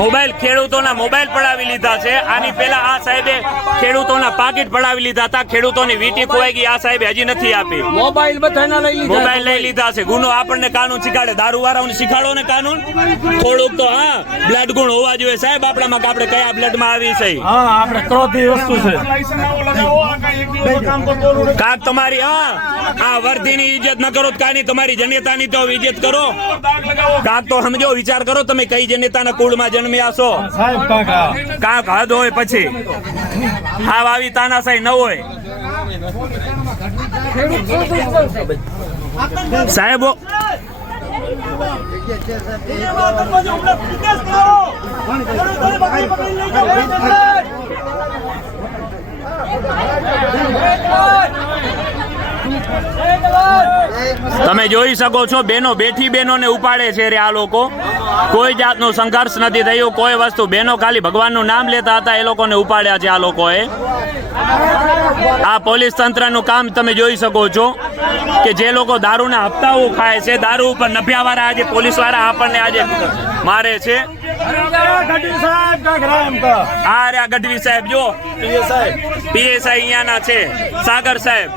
Mobile ખેડૂતોના mobile પડાવી લીધા છે. આની પહેલા આ સાહેબે ખેડૂતોના પાકીટ પડાવી લીધા હતા. ખેડૂતોની વીટી ખોવાઈ ગઈ, આ સાહેબે હજી નથી આપી. મોબાઈલ લઈ લીધા છે. ગુનો આપણને કાનૂન શીખાડે, દારૂ વાળાઓને શીખાડો ને કાનૂન થોડુંક તો. હા, બ્લડ ગુણ હોવા જોઈએ સાહેબ આપણામાં, કે આપણે કયા બ્લડમાં આવી છે. હા, આપણે ક્રોધી વસ્તુ છે. કાક તમારી આ વર્ધીની ઇજ્જત ન કરો કાની, તમારી જનેતાની તો ઇજ્જત કરો. કાક તો સમજો, વિચાર કરો તમે કઈ જનેતાના કુળમાં જન્મ્યા છો. કાક હદ હોય પછી હાવ આવી તાનાશાહી ન હોય સાહેબો. તમે જોઈ શકો છો બેનો બેઠી બહેનોને ઉપાડે છે રે આ લોકો. કોઈ જાતનો સંઘર્ષ નથી થયું, કોઈ વસ્તુ. બહેનો ખાલી ભગવાનનું નામ લેતા હતા, એ લોકોને ઉપાડ્યા છે આ લોકોએ. આ પોલીસ તંત્રનું કામ તમે જોઈ શકો છો કે જે લોકો દારૂના હપ્તાઓ ખાય છે, દારૂ ઉપર નભ્યા વાળા આજે પોલીસ વાળા આપણને આજે મારે છે. આ રે ગઢવી સાહેબ જો પીએસઆઈ અહીંયાના છે, સાગર સાહેબ.